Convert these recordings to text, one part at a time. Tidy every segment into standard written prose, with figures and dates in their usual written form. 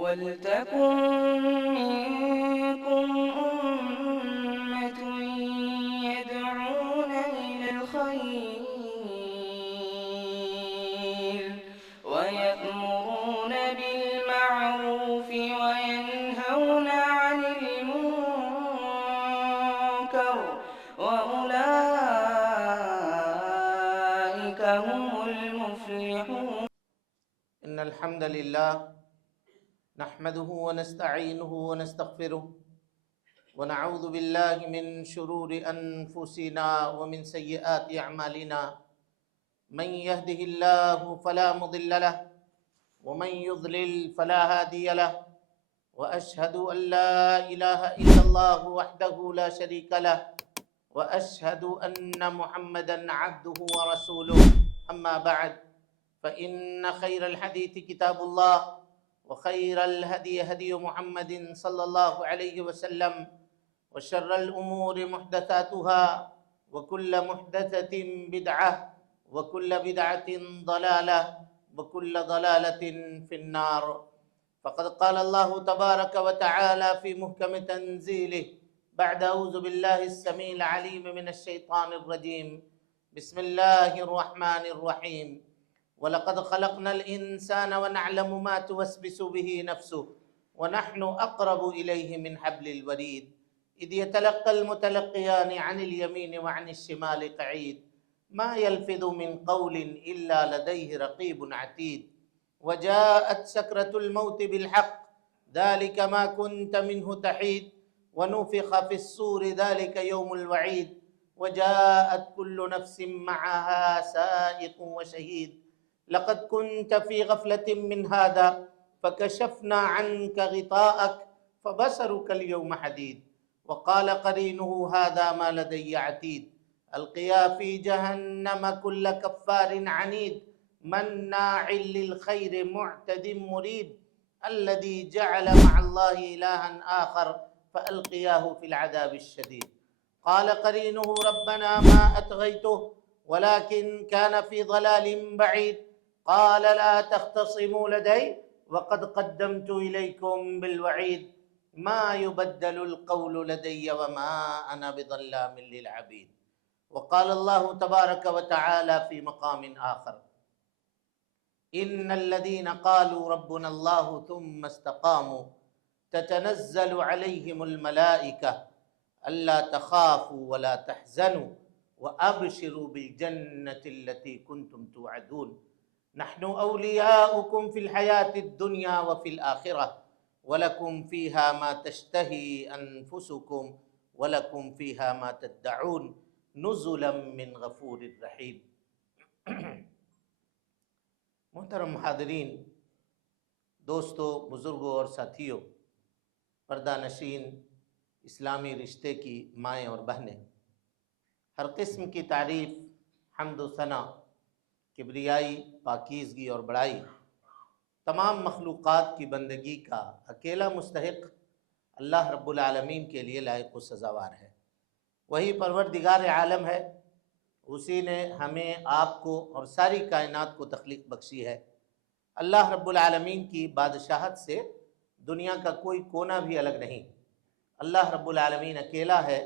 وَلْتَكُن مِّنكُمْ أُمَّةٌ يَدْعُونَ إِلَى الْخَيْرِ وَيَأْمُرُونَ بِالْمَعْرُوفِ وَيَنْهَوْنَ عَنِ الْمُنكَرِ وَأُولَٰئِكَ هُمُ الْمُفْلِحُونَ. إن الحمد لله نحمده ونستعينه ونستغفره ونعوذ بالله من شرور أنفسنا ومن سيئات أعمالنا من يهده الله فلا مضل له ومن يضلل فلا هادي له وأشهد أن لا إله إلا الله وحده لا شريك له وأشهد أن محمدا عبده ورسوله أما بعد فإن خير الحديث كتاب الله وخير الهدي هدي محمد صلى الله عليه وسلم وشر الأمور محدثاتها وكل محدثة بدعة وكل بدعة ضلالة وكل ضلالة في النار. فقد قال الله تبارك وتعالى في محكم تنزيله بعد أعوذ بالله السميع العليم من الشيطان الرجيم بسم الله الرحمن الرحيم وَلَقَدْ خَلَقْنَا الْإِنسَانَ وَنَعْلَمُ مَا تُوَسْوِسُ بِهِ نَفْسُهُ وَنَحْنُ أَقْرَبُ إِلَيْهِ مِنْ حَبْلِ الْوَرِيدِ إِذْ يَتَلَقَّى الْمُتَلَقِّيَانِ عَنِ الْيَمِينِ وَعَنِ الشِّمَالِ قَعِيدٌ مَا يَلْفِظُ مِنْ قَوْلٍ إِلَّا لَدَيْهِ رَقِيبٌ عَتِيدٌ وَجَاءَتْ سَكْرَةُ الْمَوْتِ بِالْحَقِّ ذَلِكَ مَا كُنْتَ مِنْهُ تَحِيدُ وَنُفِخَ فِي الصُّورِ ذَلِكَ يَوْمُ الْوَعِيدِ وَجَاءَتْ كُلُّ نَفْسٍ مَعَهَا سَائِقٌ وَشَهِيدٌ لقد كنت في غفلة من هذا فكشفنا عنك غطاءك فبصرك اليوم حديد وقال قرينه هذا ما لدي عتيد القيا في جهنم كل كفار عنيد مناع للخير معتد مريب الذي جعل مع الله إلها آخر فألقياه في العذاب الشديد قال قرينه ربنا ما أطغيته ولكن كان في ضلال بعيد قال لا تختصموا لدي وقد قدمت إليكم بالوعيد ما يبدل القول لدي وما أنا بظلام للعبيد. وقال الله تبارك وتعالى في مقام آخر إن الذين قالوا ربنا الله ثم استقاموا تتنزل عليهم الملائكة ألا تخافوا ولا تحزنوا وأبشروا بالجنة التي كنتم توعدون نحن أولياؤكم في الحياة الدنيا وفي الآخرة ولكم فيها ما تشتهي أنفسكم ولكم فيها ما تدعون نزلا من غفور رحيم. محترم حاضرین، دوستو، بزرگوں اور ساتھیوں، پردہ نشین اسلامی رشتے کی مائیں اور بہنیں، ہر قسم کی تعریف، حمد و ثنا، کبریائی، پاکیزگی اور بڑائی تمام مخلوقات کی بندگی کا اکیلا مستحق اللہ رب العالمین کے لیے لائق و سزاوار ہے۔ وہی پروردگار عالم ہے، اسی نے ہمیں، آپ کو اور ساری کائنات کو تخلیق بخشی ہے۔ اللہ رب العالمین کی بادشاہت سے دنیا کا کوئی کونا بھی الگ نہیں۔ اللہ رب العالمین اکیلا ہے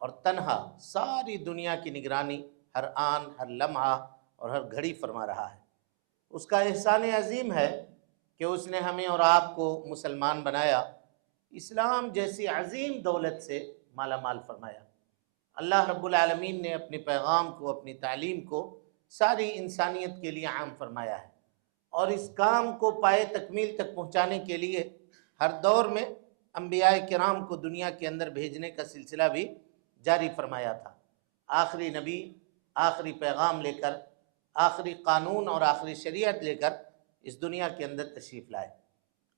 اور تنہا ساری دنیا کی نگرانی ہر آن، ہر لمحہ اور ہر گھڑی فرما رہا ہے۔ اس کا احسان عظیم ہے کہ اس نے ہمیں اور آپ کو مسلمان بنایا، اسلام جیسی عظیم دولت سے مالا مال فرمایا۔ اللہ رب العالمین نے اپنے پیغام کو، اپنی تعلیم کو ساری انسانیت کے لیے عام فرمایا ہے، اور اس کام کو پائے تکمیل تک پہنچانے کے لیے ہر دور میں انبیاء کرام کو دنیا کے اندر بھیجنے کا سلسلہ بھی جاری فرمایا تھا۔ آخری نبی آخری پیغام لے کر، آخری قانون اور آخری شریعت لے کر اس دنیا کے اندر تشریف لائے،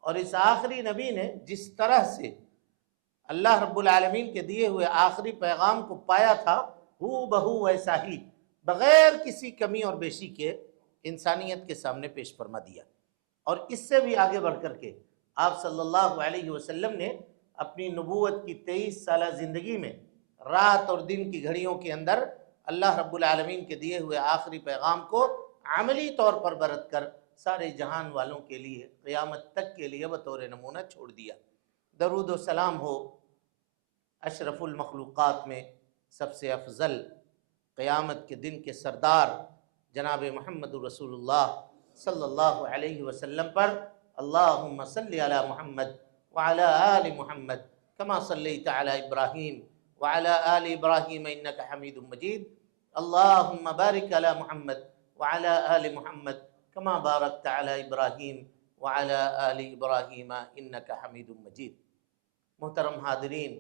اور اس آخری نبی نے جس طرح سے اللہ رب العالمین کے دیے ہوئے آخری پیغام کو پایا تھا، ہو بہو ویسا ہی بغیر کسی کمی اور بیشی کے انسانیت کے سامنے پیش فرما دیا۔ اور اس سے بھی آگے بڑھ کر کے آپ صلی اللہ علیہ وسلم نے اپنی نبوت کی 23 سالہ زندگی میں رات اور دن کی گھڑیوں کے اندر اللہ رب العالمین کے دیے ہوئے آخری پیغام کو عملی طور پر برت کر سارے جہان والوں کے لیے قیامت تک کے لیے بطور نمونہ چھوڑ دیا۔ درود و سلام ہو اشرف المخلوقات میں سب سے افضل، قیامت کے دن کے سردار جناب محمد رسول اللہ صلی اللہ علیہ وسلم پر۔ اللہم صلی علی محمد وعلی آل محمد کما صلیت علی ابراہیم وعلی آل ابراہیم انک حمید مجید۔ اللہم بارک علی محمد وعلی آل محمد کما بارکت علی ابراہیم وعلی آل ابراہیم انک حمید مجید۔ محترم حاضرین،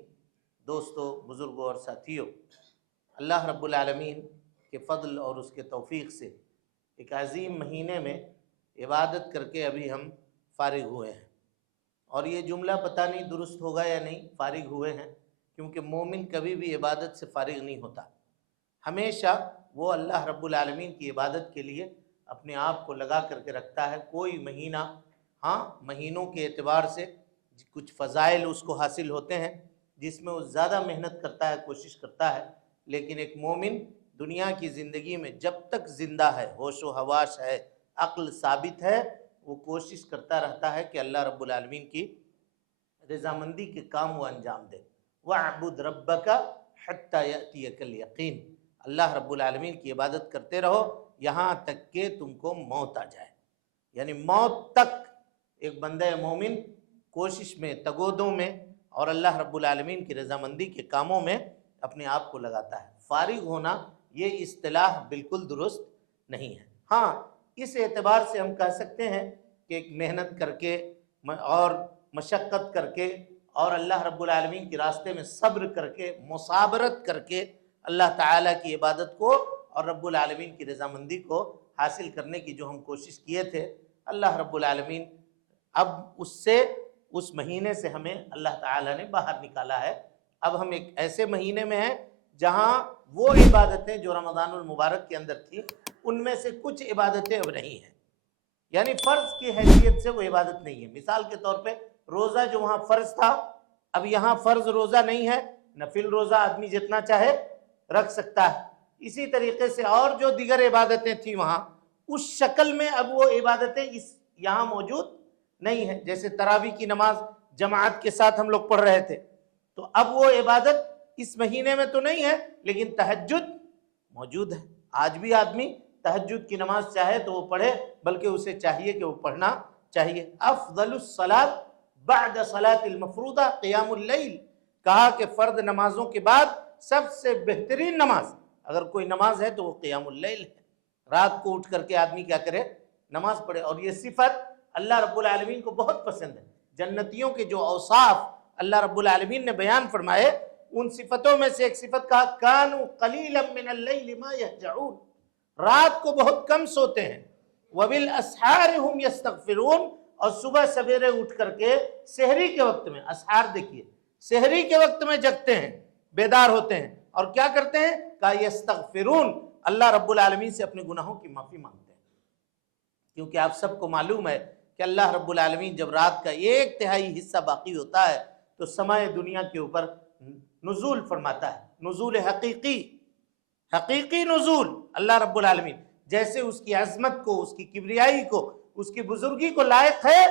دوستو، بزرگوں اور ساتھیوں، اللہ رب العالمین کے فضل اور اس کے توفیق سے ایک عظیم مہینے میں عبادت کر کے ابھی ہم فارغ ہوئے ہیں، اور یہ جملہ پتہ نہیں درست ہوگا یا نہیں، فارغ ہوئے ہیں، کیونکہ مومن کبھی بھی عبادت سے فارغ نہیں ہوتا، ہمیشہ وہ اللہ رب العالمین کی عبادت کے لیے اپنے آپ کو لگا کر کے رکھتا ہے۔ کوئی مہینہ، مہینوں کے اعتبار سے کچھ فضائل اس کو حاصل ہوتے ہیں جس میں وہ زیادہ محنت کرتا ہے، کوشش کرتا ہے، لیکن ایک مومن دنیا کی زندگی میں جب تک زندہ ہے، ہوش و حواس ہے، عقل ثابت ہے، وہ کوشش کرتا رہتا ہے کہ اللہ رب العالمین کی رضامندی کے کام وہ انجام دے۔ وَاعْبُدْ رَبَّكَ حَتَّى يَأْتِيَكَ الْيَقِينُ، اللہ رب العالمین کی عبادت کرتے رہو یہاں تک کہ تم کو موت آ جائے، یعنی موت تک ایک بندہ مومن کوشش میں، تگودوں میں اور اللہ رب العالمین کی رضامندی کے کاموں میں اپنے آپ کو لگاتا ہے۔ فارغ ہونا یہ اصطلاح بالکل درست نہیں ہے۔ اس اعتبار سے ہم کہہ سکتے ہیں کہ ایک محنت کر کے اور مشقت کر کے اور اللہ رب العالمین کے راستے میں صبر کر کے، مصابرت کر کے اللہ تعالیٰ کی عبادت کو اور رب العالمین کی رضامندی کو حاصل کرنے کی جو ہم کوشش کیے تھے، اللہ رب العالمین اب اس مہینے سے ہمیں اللہ تعالیٰ نے باہر نکالا ہے۔ اب ہم ایک ایسے مہینے میں ہیں جہاں وہ عبادتیں جو رمضان المبارک کے اندر تھی ان میں سے کچھ عبادتیں اب نہیں ہیں، یعنی فرض کی حیثیت سے وہ عبادت نہیں ہے۔ مثال کے طور پہ روزہ جو وہاں فرض تھا، اب یہاں فرض روزہ نہیں ہے، نفل روزہ آدمی جتنا چاہے رکھ سکتا ہے۔ اسی طریقے سے اور جو دیگر عبادتیں تھیں وہاں، اس شکل میں اب وہ عبادتیں یہاں موجود نہیں ہیں۔ جیسے تراویح کی نماز جماعت کے ساتھ ہم لوگ پڑھ رہے تھے، تو اب وہ عبادت اس مہینے میں تو نہیں ہے، لیکن تہجد موجود ہے۔ آج بھی آدمی تہجد کی نماز چاہے تو وہ پڑھے، بلکہ اسے چاہیے کہ وہ پڑھنا چاہیے۔ افضل الصلاۃ بعد صلاۃ المفروضہ قیام اللیل، کہا کہ فرض نمازوں کے بعد سب سے بہترین نماز اگر کوئی نماز ہے تو وہ قیام اللیل ہے۔ رات کو اٹھ کر کے آدمی کیا کرے؟ نماز پڑھے، اور یہ صفت اللہ رب العالمین کو بہت پسند ہے۔ جنتیوں کے جو اوصاف اللہ رب العالمین نے بیان فرمائے، ان صفتوں میں سے ایک صفت کہا کانوا قلیلا من اللیل ما یہجعون، رات کو بہت کم سوتے ہیں، وبالاسحار هم یستغفرون، اور صبح سویرے اٹھ کر کے سحری کے وقت میں، اسحار دیکھیے، سحری کے وقت میں جگتے ہیں، بیدار ہوتے ہیں، اور کیا کرتے ہیں؟ کہ یستغفرون، اللہ رب العالمین سے اپنے گناہوں کی معافی مانگتے ہیں۔ کیونکہ آپ سب کو معلوم ہے کہ اللہ رب العالمین جب رات کا 1/3 حصہ باقی ہوتا ہے تو سمائے دنیا کے اوپر نزول فرماتا ہے، نزول حقیقی نزول اللہ رب العالمین جیسے اس کی عظمت کو، اس کی کبریائی کو، اس کی بزرگی کو لائق ہے،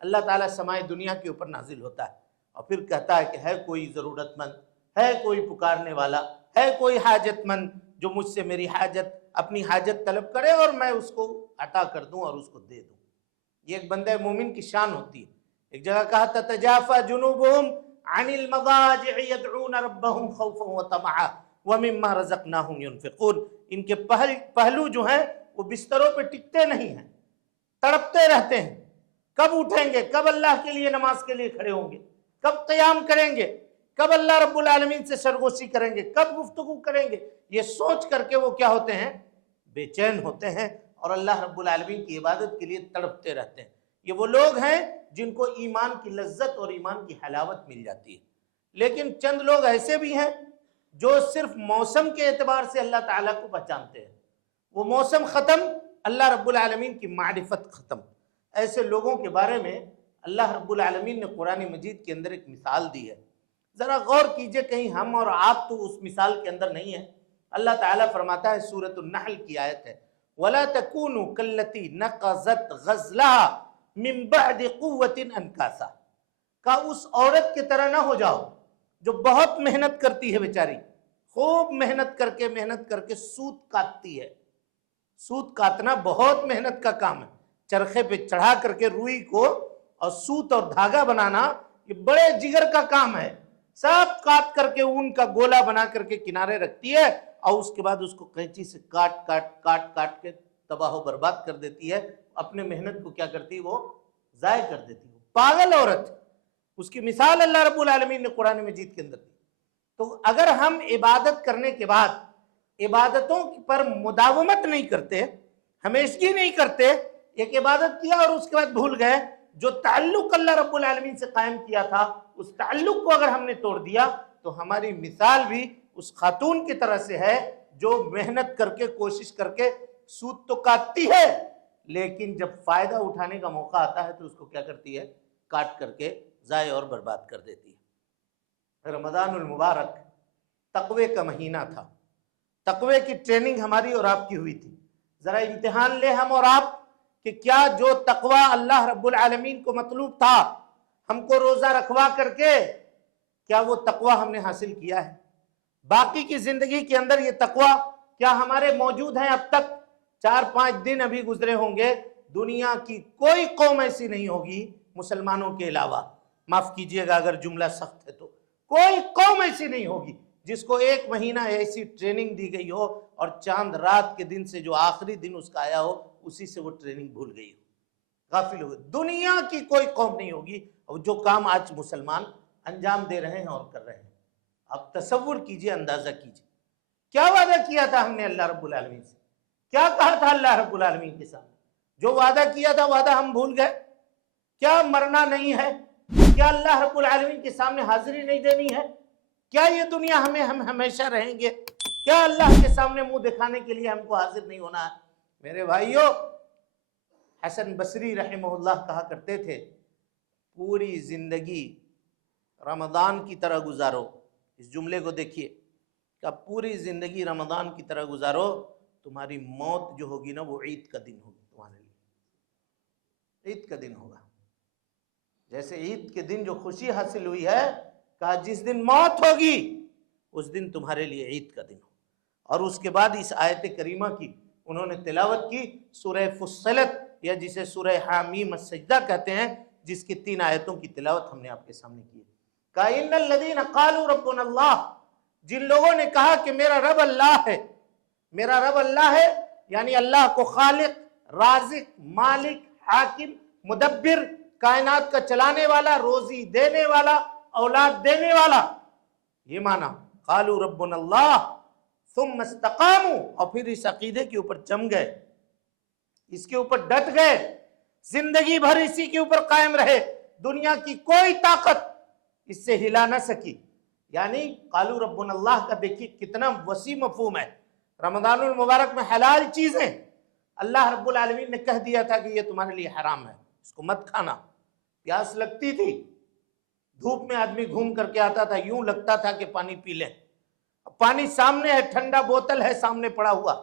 اللہ تعالیٰ سمائے دنیا کے اوپر نازل ہوتا ہے، اور پھر کہتا ہے کہ ہے کوئی ضرورت مند، ہے کوئی پکارنے والا، ہے کوئی حاجت مند جو مجھ سے میری حاجت، اپنی حاجت طلب کرے اور میں اس کو عطا کر دوں اور اس کو دے دوں۔ یہ ایک بندہ مومن کی شان ہوتی ہے۔ ایک جگہ کہا تتجافى جنوبهم عن المضاجع يدعون ربهم خوفا وطمعا ومما رزقناهم ينفقون، ان کے پہلو جو ہیں وہ بستروں پہ ٹکتے نہیں ہیں، تڑپتے رہتے ہیں، کب اٹھیں گے، کب اللہ کے لیے نماز کے لیے کھڑے ہوں گے، کب قیام کریں گے، کب اللہ رب العالمین سے سرگوشی کریں گے، کب گفتگو کریں گے، یہ سوچ کر کے وہ کیا ہوتے ہیں؟ بے چین ہوتے ہیں، اور اللہ رب العالمین کی عبادت کے لیے تڑپتے رہتے ہیں۔ یہ وہ لوگ ہیں جن کو ایمان کی لذت اور ایمان کی حلاوت مل جاتی ہے۔ لیکن چند لوگ ایسے بھی ہیں جو صرف موسم کے اعتبار سے اللہ تعالیٰ کو پہچانتے ہیں، وہ موسم ختم، اللہ رب العالمین کی معرفت ختم۔ ایسے لوگوں کے بارے میں اللہ رب العالمین نے قرآن مجید کے اندر ایک مثال دی ہے، ذرا غور کیجئے، کہیں ہم اور آپ تو اس مثال کے اندر نہیں ہیں۔ اللہ تعالیٰ فرماتا ہے، سورۃ النحل کی آیت ہے، وَلَا تَكُونُوا كَالَّتِي نَقَضَتْ غَزْلَهَا مِن بَعْدِ قُوَّةٍ أَنْكَاثًا، کہ اس عورت کی طرح نہ ہو جاؤ جو بہت محنت کرتی ہے بیچاری، خوب محنت کر کے سوت کاٹتی ہے. سوت کاٹنا بہت محنت کا کام ہے. چرخے پہ چڑھا کر کے روئی کو اور سوت اور دھاگا بنانا یہ بڑے جگر کا کام ہے. سب کاٹ کر کے اون کا گولا بنا کر کے کنارے رکھتی ہے اور اس کے بعد اس کو قینچی سے کاٹ کے تباہ و برباد کر دیتی ہے. اپنے محنت کو کیا کرتی ہے؟ وہ ضائع کر دیتی ہے. پاگل عورت. اس کی مثال اللہ رب العالمین نے قرآن مجید کے اندر دی. تو اگر ہم عبادت کرنے کے بعد عبادتوں پر مداومت نہیں کرتے، ہمیشگی نہیں کرتے، ایک عبادت کیا اور اس کے بعد بھول گئے، جو تعلق اللہ رب العالمین سے قائم کیا تھا اس تعلق کو اگر ہم نے توڑ دیا تو ہماری مثال بھی اس خاتون کی طرح سے ہے جو محنت کر کے کوشش کر کے سود تو کاٹتی ہے، لیکن جب فائدہ اٹھانے کا موقع آتا ہے تو اس کو کیا کرتی ہے؟ کاٹ کر کے ضائع اور برباد کر دیتی ہے. رمضان المبارک تقوی کا مہینہ تھا. تقوی کی ٹریننگ ہماری اور آپ کی ہوئی تھی. ذرا امتحان لے ہم اور آپ کہ کیا جو تقوی اللہ رب العالمین کو مطلوب تھا ہم کو روزہ رکھوا کر کے، کیا وہ تقوی ہم نے حاصل کیا ہے؟ باقی کی زندگی کے اندر یہ تقوی کیا ہمارے موجود ہیں؟ اب تک 4-5 دن ابھی گزرے ہوں گے، دنیا کی کوئی قوم ایسی نہیں ہوگی مسلمانوں کے علاوہ، معاف کیجئے گا اگر جملہ سخت ہے تو، کوئی قوم ایسی نہیں ہوگی جس کو 1 مہینہ ایسی ٹریننگ دی گئی ہو اور چاند رات کے دن سے جو آخری دن اس کا آیا ہو اسی سے وہ ٹریننگ بھول گئی ہو، غافل ہو گئی. دنیا کی کوئی قوم نہیں ہوگی اور جو کام آج مسلمان انجام دے رہے ہیں اور کر رہے ہیں. آپ تصور کیجئے، اندازہ کیجئے کیا وعدہ کیا تھا ہم نے اللہ رب العالمین سے، کیا کہا تھا اللہ رب العالمین کے سامنے. جو وعدہ کیا تھا وعدہ ہم بھول گئے. کیا مرنا نہیں ہے؟ کیا اللہ رب العالمین کے سامنے حاضری نہیں دینی ہے؟ کیا یہ دنیا ہم ہمیشہ رہیں گے؟ کیا اللہ کے سامنے منہ دکھانے کے لیے ہم کو حاضر نہیں ہونا ہے؟ میرے بھائیوں، حسن بصری رحمہ اللہ کہا کرتے تھے پوری زندگی رمضان کی طرح گزارو. اس جملے کو دیکھیے کہ پوری زندگی رمضان کی طرح گزارو، تمہاری موت جو ہوگی نا وہ عید کا دن ہوگی تمہارے لیے، عید کا دن ہوگا. جیسے عید کے دن جو خوشی حاصل ہوئی ہے، کہا جس دن موت ہوگی اس دن تمہارے لیے عید کا دن ہو. اور اس کے بعد اس آیت کریمہ کی انہوں نے تلاوت کی، سورہ فصلت یا جسے سورہ حامیم السجدہ کہتے ہیں، جس کی 3 آیتوں کی تلاوت ہم نے آپ کے سامنے کی ہے. کہا ان الذین قالوا ربنا اللہ، جن لوگوں نے کہا کہ میرا رب اللہ ہے، میرا رب اللہ ہے، یعنی اللہ کو خالق، رازق، مالک، حاکم، مدبر، کائنات کا چلانے والا، روزی دینے والا، اولاد دینے والا، یہ معنی قالوا ربنا اللہ ثم استقاموا، اور پھر اس عقیدے کے اوپر جم گئے، اس کے اوپر ڈٹ گئے، زندگی بھر اسی کے اوپر قائم رہے، دنیا کی کوئی طاقت اس سے ہلا نہ سکی. یعنی قالوا ربنا اللہ کا دیکھیے کتنا وسیع مفہوم ہے. رمضان المبارک میں حلال چیزیں اللہ رب العالمین نے کہہ دیا تھا کہ یہ تمہارے لیے حرام ہے، اس کو مت کھانا. پیاس لگتی تھی، دھوپ میں آدمی گھوم کر کے آتا تھا، یوں لگتا تھا کہ پانی پی لیں. پانی سامنے ہے، ٹھنڈا بوتل ہے سامنے پڑا ہوا،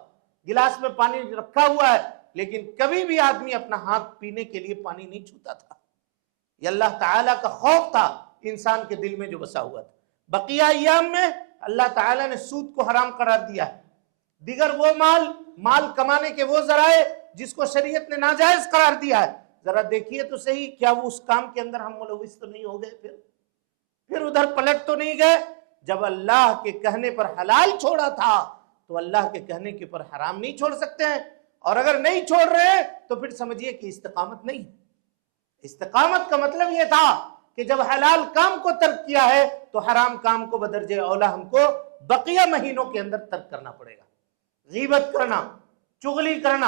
گلاس میں پانی رکھا ہوا ہے، لیکن کبھی بھی آدمی اپنا ہاتھ پینے کے لیے پانی نہیں چھوتا تھا. یہ اللہ تعالیٰ کا خوف تھا انسان کے دل میں جو بسا ہوا تھا. بقیہ ایام میں اللہ تعالیٰ نے سود کو حرام قرار دیا ہے. دیگر وہ مال کمانے کے وہ ذرائع جس کو شریعت نے ناجائز قرار دیا ہے، ذرا دیکھیے تو صحیح کیا وہ اس کام کے اندر ہم ملوث تو نہیں ہو گئے؟ پھر ادھر پلٹ تو نہیں گئے؟ جب اللہ کے کہنے پر حلال چھوڑا تھا تو اللہ کے کہنے کے پر حرام نہیں چھوڑ سکتے ہیں. اور اگر نہیں چھوڑ رہے تو پھر سمجھیے کہ استقامت نہیں. استقامت کا مطلب یہ تھا کہ جب حلال کام کو ترک کیا ہے تو حرام کام کو بدرجہ اولا ہم کو بقیہ مہینوں کے اندر ترک کرنا پڑے گا. غیبت کرنا، چغلی کرنا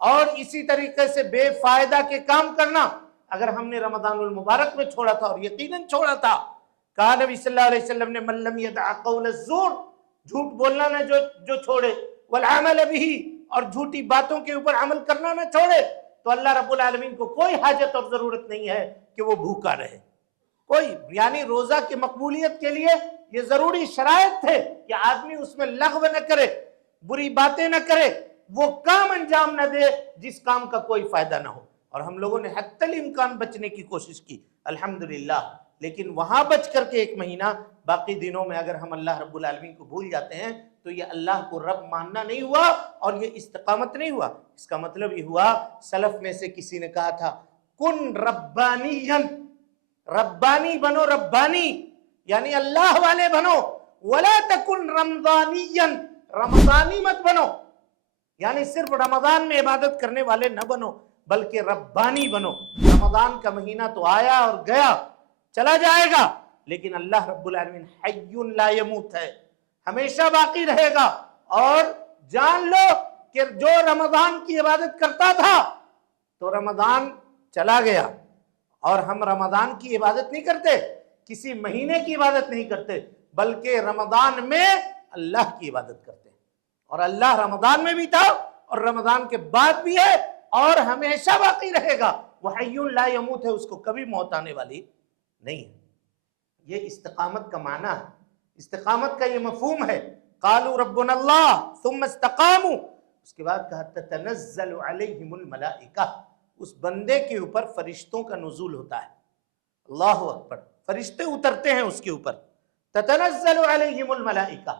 اور اسی طریقے سے بے فائدہ کے کام کرنا اگر ہم نے رمضان المبارک میں چھوڑا تھا، اور یقیناً چھوڑا تھا، کہا نبی صلی اللہ علیہ وسلم نے من لم یدع قول الزور، جھوٹ بولنا نہ جو چھوڑے، والعمل به، اور جھوٹی باتوں کے اوپر عمل کرنا نہ چھوڑے، تو اللہ رب العالمین کو کوئی حاجت اور ضرورت نہیں ہے کہ وہ بھوکا رہے. کوئی یعنی روزہ کی مقبولیت کے لیے یہ ضروری شرائط تھے کہ آدمی اس میں لغو نہ کرے، بری باتیں نہ کرے، وہ کام انجام نہ دے جس کام کا کوئی فائدہ نہ ہو. اور ہم لوگوں نے حتی الامکان بچنے کی کوشش کی الحمدللہ، لیکن وہاں بچ کر کے 1 مہینہ، باقی دنوں میں اگر ہم اللہ رب العالمین کو بھول جاتے ہیں تو یہ اللہ کو رب ماننا نہیں ہوا اور یہ استقامت نہیں ہوا. اس کا مطلب یہ ہوا، سلف میں سے کسی نے کہا تھا کن ربانیا، ربانی بنو، ربانی یعنی اللہ والے بنو، ولا تکن رمضانیا، رمضانی مت بنو، یعنی صرف رمضان میں عبادت کرنے والے نہ بنو بلکہ ربانی بنو. رمضان کا مہینہ تو آیا اور گیا، چلا جائے گا، لیکن اللہ رب العالمین حی لا یموت ہے، ہمیشہ باقی رہے گا. اور جان لو کہ جو رمضان کی عبادت کرتا تھا تو رمضان چلا گیا، اور ہم رمضان کی عبادت نہیں کرتے، کسی مہینے کی عبادت نہیں کرتے، بلکہ رمضان میں اللہ کی عبادت کرتے ہیں. اور اللہ رمضان میں بھی تھا اور رمضان کے بعد بھی ہے اور ہمیشہ باقی رہے گا. وہ حی لا یموت ہے، اس کو کبھی موت آنے والی نہیں ہے. یہ استقامت کا معنی ہے، استقامت کا یہ مفہوم ہے. قالوا ربنا اللہ ثم استقاموا، اس کے بعد کہا تتنزل علیہم الملائکہ، اس بندے کے اوپر فرشتوں کا نزول ہوتا ہے. اللہ اکبر، فرشتے اترتے ہیں اس کے اوپر. تتنزل علیہم الملائکہ،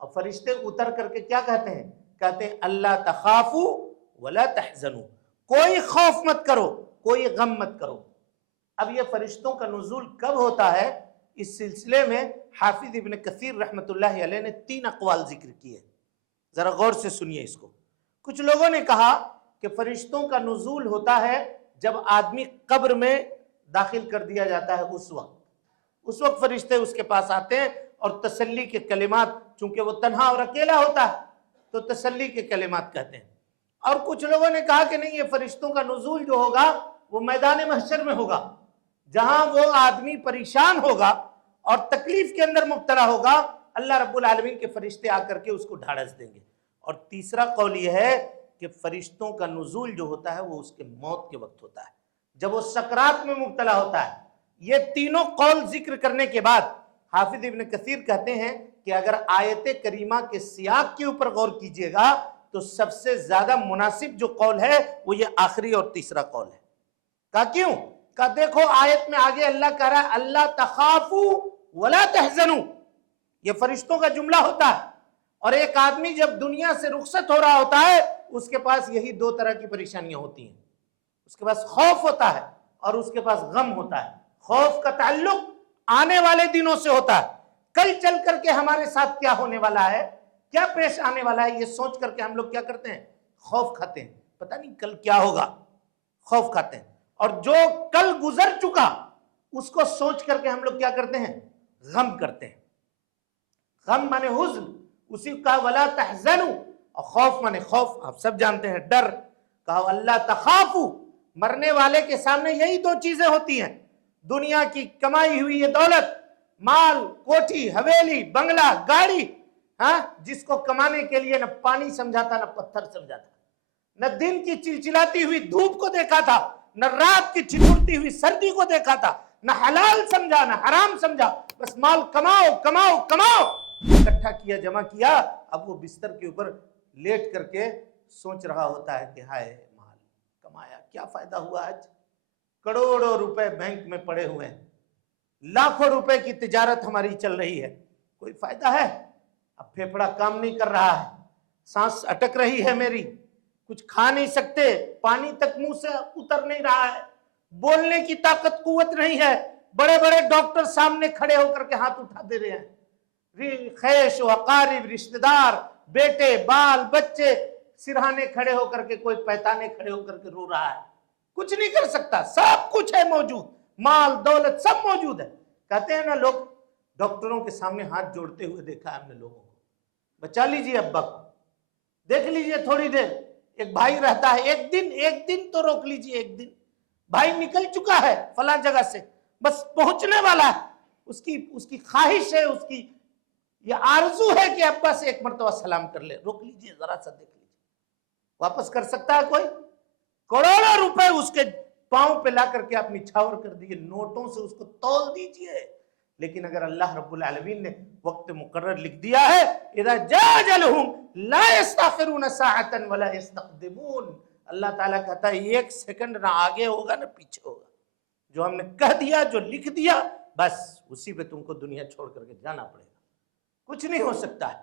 اور فرشتے اتر کر کے کیا کہتے ہیں؟ کہتے ہیں اللہ تخافوا ولا تحزنوا، کوئی خوف مت کرو، کوئی غم مت کرو. اب یہ فرشتوں کا نزول کب ہوتا ہے؟ اس سلسلے میں حافظ ابن کثیر رحمت اللہ علیہ نے 3 اقوال ذکر کیے، ذرا غور سے سنیے اس کو. کچھ لوگوں نے کہا کہ فرشتوں کا نزول ہوتا ہے جب آدمی قبر میں داخل کر دیا جاتا ہے، اس وقت فرشتے اس کے پاس آتے ہیں اور تسلی کے کلمات، چونکہ وہ تنہا اور اکیلا ہوتا ہے تو تسلی کے کلمات کہتے ہیں. اور کچھ لوگوں نے کہا کہ نہیں، یہ فرشتوں کا نزول جو ہوگا وہ میدان محشر میں ہوگا، جہاں وہ آدمی پریشان ہوگا اور تکلیف کے اندر مبتلا ہوگا، اللہ رب العالمین کے فرشتے آ کر کے اس کو ڈھارس دیں گے. اور تیسرا قول یہ ہے کہ فرشتوں کا نزول جو ہوتا ہے وہ اس کے موت کے وقت ہوتا ہے، جب وہ سکرات میں مبتلا ہوتا ہے. یہ تینوں قول ذکر کرنے کے بعد حافظ ابن کثیر کہتے ہیں کہ اگر آیت کریمہ کے سیاق کے اوپر غور کیجئے گا تو سب سے زیادہ مناسب جو قول ہے وہ یہ آخری اور تیسرا قول ہے. کہا کیوں؟ کہا دیکھو آیت میں آگے اللہ کہہ رہا ہے اللہ تخافوا ولا تحزنوا، یہ فرشتوں کا جملہ ہوتا ہے. اور ایک آدمی جب دنیا سے رخصت ہو رہا ہوتا ہے اس کے پاس یہی 2 طرح کی پریشانیاں ہوتی ہیں، اس کے پاس خوف ہوتا ہے اور اس کے پاس غم ہوتا ہے. خوف کا تعلق آنے والے دنوں سے ہوتا ہے، کل چل کر کے ہمارے ساتھ کیا ہونے والا ہے، کیا پیش آنے والا ہے، یہ سوچ کر کے ہم لوگ کیا کرتے ہیں؟ خوف کھاتے ہیں، پتہ نہیں کل کیا ہوگا، خوف کھاتے ہیں. اور جو کل گزر چکا اس کو سوچ کر کے ہم لوگ کیا کرتے ہیں؟ غم کرتے ہیں. غم مانے حزن، اسی کا ولا تحزنوا، اور خوف مانے خوف، آپ سب جانتے ہیں ڈر. کہا اللہ تخافوا، مرنے والے کے سامنے یہی 2 چیزیں ہوتی ہیں، دنیا کی کمائی ہوئی یہ دولت، مال، کوٹھی، حویلی، بنگلہ، گاڑی، جس کو کمانے کے لیے نہ پانی سمجھا تھا نہ پتھر سمجھا تھا، نہ دن کی چلچلاتی ہوئی دھوپ کو دیکھا تھا نہ رات کی ٹھٹھرتی ہوئی سردی کو دیکھا تھا، نہ حلال سمجھا نہ حرام سمجھا، بس مال کماؤ کماؤ کماؤ، اکٹھا کیا، جمع کیا. اب وہ بستر کے اوپر لیٹ کر کے سوچ رہا ہوتا ہے کہ ہائے مال کمایا، کیا فائدہ ہوا، آج کروڑوں روپے بینک میں پڑے ہوئے ہیں، لاکھوں روپے کی تجارت ہماری چل رہی ہے، کوئی فائدہ ہے؟ اب پھیپھڑا کام نہیں کر رہا ہے، سانس اٹک رہی ہے میری، کچھ کھا نہیں سکتے، پانی تک منہ سے اتر نہیں رہا ہے، بولنے کی طاقت قوت نہیں ہے. بڑے بڑے ڈاکٹر سامنے کھڑے ہو کر کے ہاتھ اٹھا دے رہے ہیں، خیش و اقارب، رشتہ دار، بیٹے، بال، بچے سرہانے کھڑے ہو کر کے، کوئی پیتانے کھڑے ہو کر کے رو رہا ہے، کچھ نہیں کر سکتا، سب کچھ ہے موجود، مال دولت سب موجود ہے. کہتے ہیں نا لوگ، ڈاکٹروں کے سامنے ہاتھ جوڑتے ہوئے دیکھا ہے ہم نے لوگوں کو، بچا لیجئے ابا کو، دیکھ لیجئے تھوڑی دیر. ایک بھائی رہتا ہے، ایک دن تو روک لیجئے، ایک دن بھائی نکل چکا ہے فلاں جگہ سے، بس پہنچنے والا ہے، اس کی خواہش ہے، اس کی یہ آرزو ہے کہ ابا سے ایک مرتبہ سلام کر لے، روک لیجئے ذرا سا، دیکھ لیجئے. واپس کر سکتا ہے کوئی؟ کروڑوں روپے اس کے پاؤں پہ لا کر کے آپ نچھاور کر دیجئے، نوٹوں سے اس کو تول دیجئے، لیکن اگر اللہ رب العالمین نے وقت مقرر لکھ دیا ہے اذا جاء اجلهم لا يستاخرون ساعة ولا يستقدمون، اللہ تعالیٰ کہتا ہے ایک سیکنڈ نہ آگے ہوگا نہ پیچھے ہوگا، جو ہم نے کہہ دیا جو لکھ دیا بس اسی پہ تم کو دنیا چھوڑ کر کے جانا پڑے گا، کچھ نہیں ہو سکتا ہے۔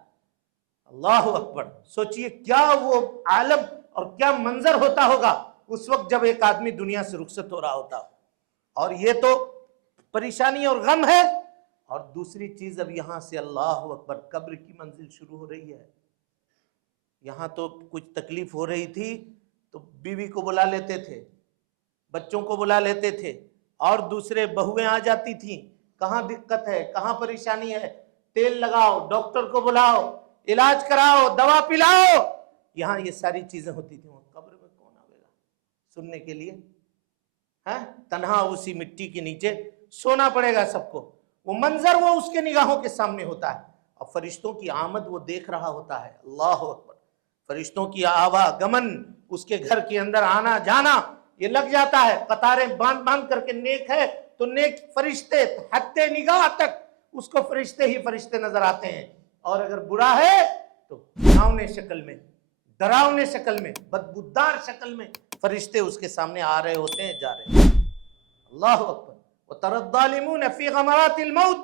اللہ اکبر، سوچئے کیا وہ عالم اور کیا منظر ہوتا ہوگا اس وقت جب ایک آدمی دنیا سے رخصت ہو رہا ہوتا ہو۔ اور یہ تو پریشانی اور غم ہے، اور دوسری چیز اب یہاں سے اللہ اکبر قبر کی منزل شروع ہو رہی ہے۔ یہاں تو کچھ تکلیف ہو رہی تھی تو بیوی کو بلا لیتے تھے، بچوں کو بلا لیتے تھے، اور دوسرے بہویں آ جاتی تھیں، کہاں دقت ہے کہاں پریشانی ہے، تیل لگاؤ، ڈاکٹر کو بلاؤ، علاج کراؤ، دوا پلاؤ، یہاں یہ ساری چیزیں ہوتی تھیں۔ قبر میں کون آئے گا سننے کے لیے؟ تنہا اسی مٹی کے نیچے سونا پڑے گا سب کو۔ وہ منظر وہ اس کے نگاہوں کے سامنے ہوتا ہے، اور فرشتوں کی آمد وہ دیکھ رہا ہوتا ہے۔ اللہ اکبر، فرشتوں کی آواگمن، اس کے گھر کے اندر آنا جانا یہ لگ جاتا ہے، قطاریں باندھ باندھ کر کے، نیک ہے تو نیک فرشتے حد نگاہ تک اس کو فرشتے ہی فرشتے نظر آتے ہیں، اور اگر برا ہے تو ڈراؤنے شکل میں، ڈراؤنے شکل میں، بدبودار شکل میں فرشتے اس کے سامنے آ رہے ہوتے ہیں، جا رہے ہیں۔ اللہ اکبر، وَتَرَى الظَّالِمُونَ فِي غَمَرَاتِ الْمَوْتِ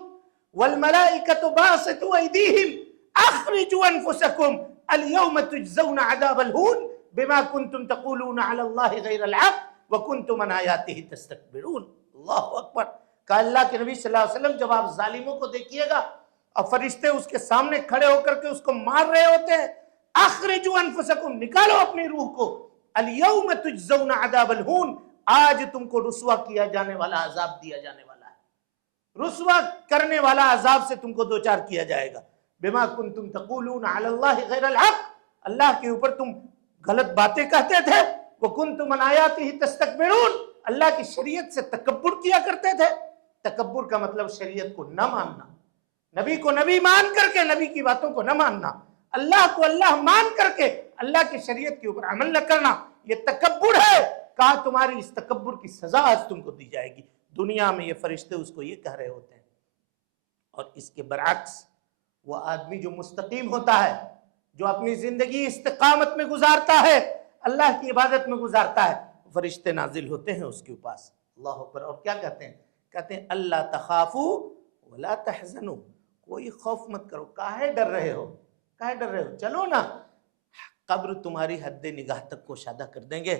وَالْمَلَائِكَةُ بَاسِطُو أَيْدِيهِمْ أَخْرِجُوا أَنفُسَكُمْ الْيَوْمَ تُجْزَوْنَ عَذَابَ الْهُونِ بِمَا كُنْتُمْ تَقُولُونَ عَلَى اللَّهِ غَيْرَ الْحَقِّ وَكُنْتُمْ عَنْ آيَاتِهِ تَسْتَكْبِرُونَ۔ اللہ اکبر، کہ اللہ کے نبی صلی اللہ علیہ وسلم جب آپ ظالموں کو دیکھیے گا اور فرشتے اس کے سامنے کھڑے ہو کر کے اس کو مار رہے ہوتے ہیں، اخرجوا انفسکم، نکالو اپنی روح کو، الیوم تجزون عذاب الہون، آج تم کو رسوا کیا جانے والا عذاب دیا جانے والا ہے، رسوا کرنے والا عذاب سے تم کو دوچار کیا جائے گا۔ بما کنتم تقولون علی اللہ غیر الحق، اللہ کے اوپر تم غلط باتیں کہتے تھے، وکنتم عن آیاتہ تستکبرون، اللہ کی شریعت سے تکبر کیا کرتے تھے۔ تکبر کا مطلب شریعت کو نہ ماننا، نبی کو نبی مان کر کے نبی کی باتوں کو نہ ماننا، اللہ کو اللہ مان کر کے اللہ کی شریعت کے اوپر عمل نہ کرنا، یہ تکبر ہے۔ کہا تمہاری اس تکبر کی سزا آج تم کو دی جائے گی۔ دنیا میں یہ فرشتے اس کو یہ کہہ رہے ہوتے ہیں، اور اس کے برعکس وہ آدمی جو مستقیم ہوتا ہے، جو اپنی زندگی استقامت میں گزارتا ہے، اللہ کی عبادت میں گزارتا ہے، فرشتے نازل ہوتے ہیں اس کے پاس۔ اللہ اکبر، اور کیا کہتے ہیں؟ کہتے ہیں اللہ تخافوا ولا تحزنوا، کوئی خوف مت کرو، کاہے ڈر رہے ہو، کاہے ڈر رہے ہو، چلو نا، قبر تمہاری حد نگاہ تک کوشادہ کر دیں گے،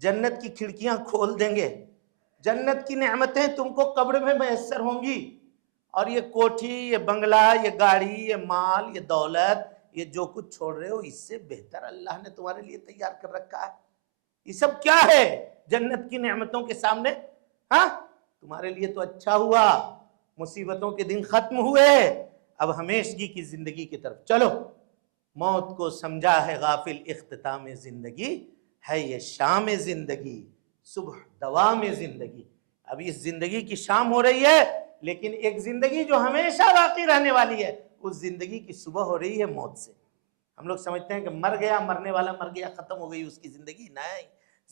جنت کی کھڑکیاں کھول دیں گے، جنت کی نعمتیں تم کو قبر میں میسر ہوں گی، اور یہ کوٹھی، یہ بنگلہ، یہ گاڑی، یہ مال، یہ دولت، یہ جو کچھ چھوڑ رہے ہو، اس سے بہتر اللہ نے تمہارے لیے تیار کر رکھا ہے۔ یہ سب کیا ہے جنت کی نعمتوں کے سامنے؟ ہاں، تمہارے لیے تو اچھا ہوا، مصیبتوں کے دن ختم ہوئے، اب ہمیشگی کی زندگی کی طرف چلو۔ موت کو سمجھا ہے غافل اختتام زندگی، ہے یہ شام زندگی صبح دوام زندگی۔ اب اس زندگی کی شام ہو رہی ہے، لیکن ایک زندگی جو ہمیشہ باقی رہنے والی ہے، اس زندگی کی صبح ہو رہی ہے موت سے۔ ہم لوگ سمجھتے ہیں کہ مر گیا، مرنے والا مر گیا، ختم ہو گئی اس کی زندگی، نہیں،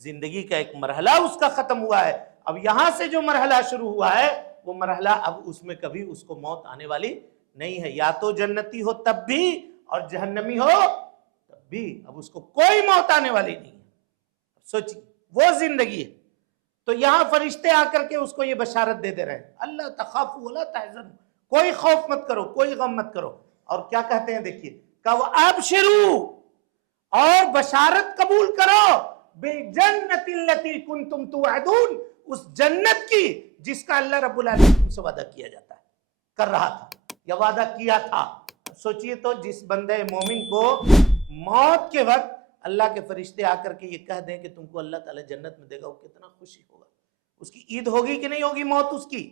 زندگی کا ایک مرحلہ اس کا ختم ہوا ہے، اب یہاں سے جو مرحلہ شروع ہوا ہے وہ مرحلہ اب اس میں کبھی اس کو موت آنے والی نہیں ہے، یا تو جنتی ہو تب بھی اور جہنمی ہو تب بھی، اب اس کو کوئی موت آنے والی نہیں ہے۔ سوچیے وہ زندگی ہے۔ تو یہاں فرشتے آ کر کے اس کو یہ بشارت دے دے رہے ہیں، اللہ تخافوا ولا تحزنوا، کوئی خوف مت کرو، کوئی غم مت کرو۔ اور کیا کہتے ہیں دیکھیے، کہ وَأَبْشِرُوا، اور بشارت قبول کرو، بِالْجَنَّةِ الَّتِي كُنْتُمْ تُوعَدُونَ، اس جنت کی جس کا اللہ رب العالمین تم سے وعدہ کیا جاتا ہے، کر رہا تھا یا وعدہ کیا تھا۔ سوچئے تو جس بندے مومن کو موت کے وقت اللہ کے فرشتے آ کر کے یہ کہہ دیں کہ تم کو اللہ تعالیٰ جنت میں دے گا، وہ کتنا خوشی ہوگا، اس کی عید ہوگی کہ نہیں ہوگی موت اس کی؟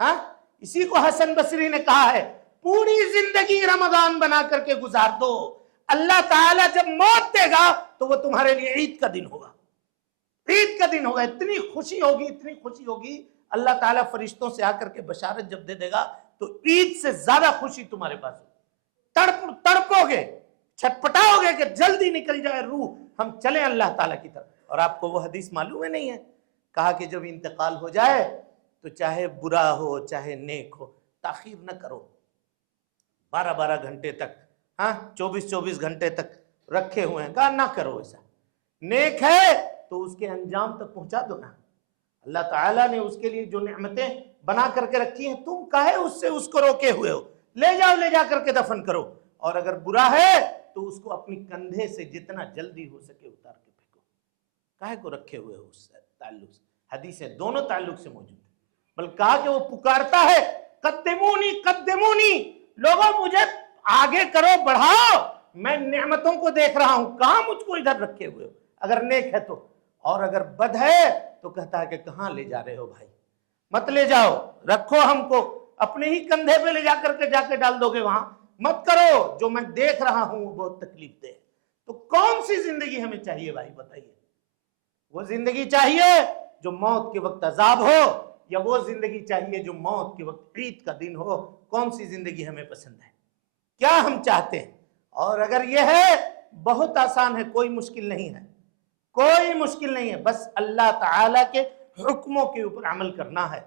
ہاں، اسی کو حسن بصری نے کہا ہے، پوری زندگی رمضان بنا کر کے گزار دو، اللہ تعالیٰ جب موت دے گا تو وہ تمہارے لیے عید کا دن ہوگا، عید کا دن ہوگا، اتنی خوشی ہوگی، اتنی خوشی ہوگی، اللہ تعالیٰ فرشتوں سے آ کر کے بشارت جب دے دے گا تو عید سے زیادہ خوشی تمہارے پاس ہوگی، تڑپو گے، چھٹپٹاؤ گے کہ جلدی نکل جائے روح، ہم چلیں اللہ تعالیٰ کی طرف۔ اور آپ کو وہ حدیث معلوم ہے نہیں ہے؟ کہا کہ جب انتقال ہو جائے تو چاہے برا ہو چاہے نیک ہو تاخیر نہ کرو، 12 گھنٹے تک، 24 گھنٹے تک رکھے ہوئے ہیں، کہا نہ کرو ایسا، نیک ہے تو اس کے انجام تک پہنچا دو نا۔ اللہ تعالیٰ نے اس کے لیے جو نعمتیں بنا کر کے رکھی ہیں، تم کاہے اس سے اس کو روکے ہوئے ہو؟ لے جاؤ، لے جا کر کے دفن کرو، اور اگر برا ہے تو اس کو اپنی کندھے سے جتنا جلدی ہو سکے اتار کے پھینکو، کاہے کو رکھے ہوئے ہو اس تعلق سے؟ حدیثیں دونوں تعلق سے موجود ہیں، بلکہ کہا کہ وہ پکارتا ہے قدمونی قدمونی، لوگوں مجھے آگے کرو، بڑھاؤ، میں نعمتوں کو دیکھ رہا ہوں، کہاں مجھ کو ادھر رکھے ہوئے ہو؟ اگر نیک ہے تو، اور اگر بد ہے تو کہتا ہے کہ کہاں لے جا رہے ہو بھائی، مت لے جاؤ، رکھو ہم کو، اپنے ہی کندھے پہ لے جا کے ڈال دو گے وہاں، مت کرو، جو میں دیکھ رہا ہوں وہ بہت تکلیف دہ۔ تو کون سی زندگی ہمیں چاہیے بھائی بتائیے؟ وہ زندگی چاہیے جو موت کے وقت عذاب ہو، یا وہ زندگی چاہیے جو موت کے وقت عید کا دن ہو؟ کون سی زندگی ہمیں پسند ہے؟ کیا ہم چاہتے ہیں؟ اور اگر یہ ہے، بہت آسان ہے، کوئی مشکل نہیں ہے، کوئی مشکل نہیں ہے، بس اللہ تعالیٰ کے حکموں کے اوپر عمل کرنا ہے،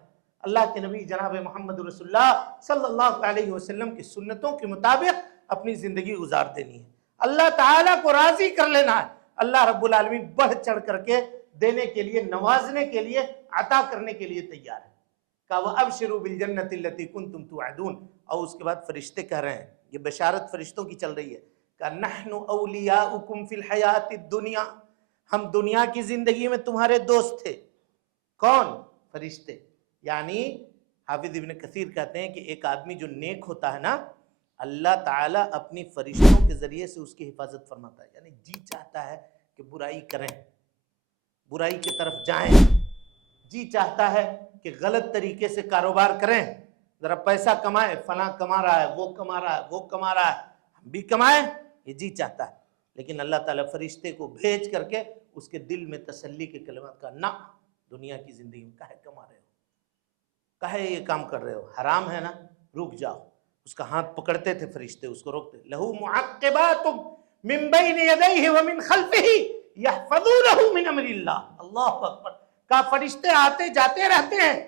اللہ کے نبی جناب محمد رسول اللہ صلی اللہ علیہ وسلم کی سنتوں کے مطابق اپنی زندگی گزار دینی ہے، اللہ تعالیٰ کو راضی کر لینا ہے۔ اللہ رب العالمین بڑھ چڑھ کر کے دینے کے لیے، نوازنے کے لیے، عطا کرنے کے لیے تیار ہے۔ کہا وَأَبْشِرُوا بِالْجَنَّةِ الَّتِي كُنْتُمْ تُوعَدُونَ، اور اس کے بعد فرشتے کہہ رہے ہیں، یہ بشارت فرشتوں کی چل رہی ہے، کہ نَحْنُ أَوْلِيَاؤُكُمْ فِي الْحَيَاةِ الدُّنْيَا، ہم دنیا کی زندگی میں تمہارے دوست تھے۔ کون؟ فرشتے۔ یعنی حافظ ابن کثیر کہتے ہیں کہ ایک آدمی جو نیک ہوتا ہے نا، اللہ تعالیٰ اپنی فرشتوں کے ذریعے سے اس کی حفاظت فرماتا ہے، یعنی جی چاہتا ہے کہ برائی کریں، برائی کی طرف جائیں، جی چاہتا ہے کہ غلط طریقے سے کاروبار کریں، ذرا پیسہ کمائیں، فلاں کما رہا ہے، وہ کما رہا ہے، وہ کما رہا ہے، ہم بھی کمائیں، یہ جی چاہتا ہے۔ لیکن اللہ تعالیٰ فرشتے کو بھیج کر کے اس کے دل میں تسلی کے کلمات کا، نہ دنیا کی زندگی میں کاہے کما رہے ہو، کاہے یہ کام کر رہے ہو، حرام ہے نا، رک جاؤ۔ اس کا ہاتھ پکڑتے تھے فرشتے، اس کو روکتے، لہو معقبات من بین یدیہ ومن خلفہ یحفظونہ من امر اللہ، اللہ اکبر۔ کا فرشتے آتے جاتے رہتے ہیں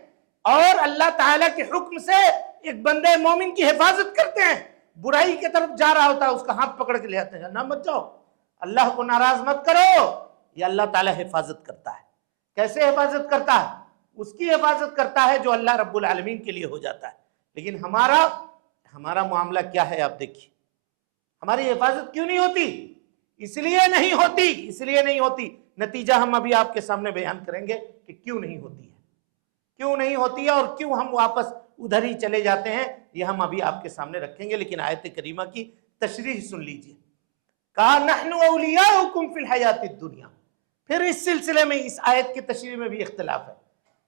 اور اللہ تعالیٰ کے حکم سے ایک بندے مومن کی حفاظت کرتے ہیں، برائی کی طرف جا رہا ہوتا ہے اس کا ہاتھ پکڑ کے لے آتے ہیں، نہ مت جاؤ، اللہ کو ناراض مت کرو۔ یہ اللہ تعالیٰ حفاظت کرتا ہے۔ کیسے حفاظت کرتا ہے؟ اس کی حفاظت کرتا ہے جو اللہ رب العالمین کے لیے ہو جاتا ہے۔ لیکن ہمارا معاملہ کیا ہے؟ آپ دیکھیے ہماری حفاظت کیوں نہیں ہوتی؟ اس لیے نہیں ہوتی، نتیجہ ہم ابھی آپ کے سامنے بیان کریں گے کہ کیوں نہیں ہوتی ہے اور کیوں ہم واپس ادھر ہی چلے جاتے ہیں، یہ ہم ابھی آپ کے سامنے رکھیں گے۔ لیکن آیت کریمہ کی تشریح سن لیجئے، کہا نحن اولیاؤکم فی الحیات الدنیا۔ پھر اس سلسلے میں اس آیت کی تشریح میں بھی اختلاف ہے،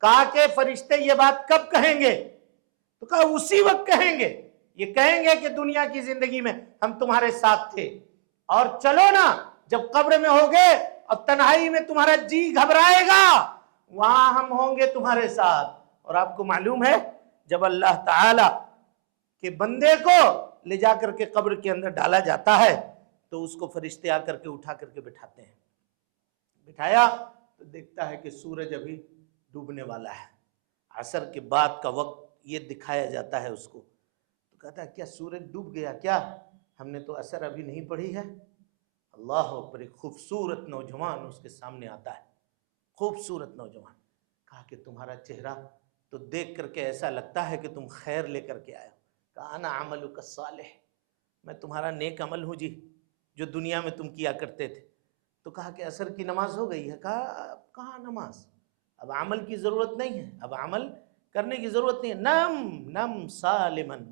کہا کہ فرشتے یہ بات کب کہیں گے؟ تو کہا اسی وقت کہیں گے، یہ کہیں گے کہ دنیا کی زندگی میں ہم تمہارے ساتھ تھے، اور چلو نا جب قبر میں ہوگے اور تنہائی میں تمہارا جی گھبرائے گا، وہاں ہم ہوں گے تمہارے ساتھ۔ اور آپ کو معلوم ہے جب اللہ تعالی کے بندے کو لے جا کر کے قبر کے اندر ڈالا جاتا ہے تو اس کو فرشتے آ کر کے اٹھا کر کے بٹھاتے ہیں، بٹھایا تو دیکھتا ہے کہ سورج ابھی ڈوبنے والا ہے، عصر کے بعد کا وقت یہ دکھایا جاتا ہے اس کو، تو کہتا ہے کیا سورج ڈوب گیا کیا؟ ہم نے تو عصر ابھی نہیں پڑھی ہے۔ اللہ اکبر، ایک خوبصورت نوجوان اس کے سامنے آتا ہے، خوبصورت نوجوان، کہا کہ تمہارا چہرہ تو دیکھ کر کے ایسا لگتا ہے کہ تم خیر لے کر کے آئے ہو۔ کہا انا عملک الصالح، میں تمہارا نیک عمل ہوں جی، جو دنیا میں تم کیا کرتے تھے۔ تو کہا کہ عصر کی نماز ہو گئی ہے؟ کہا کہاں نماز، اب عمل کی ضرورت نہیں ہے، اب عمل کرنے کی ضرورت نہیں ہے، نم سالمن،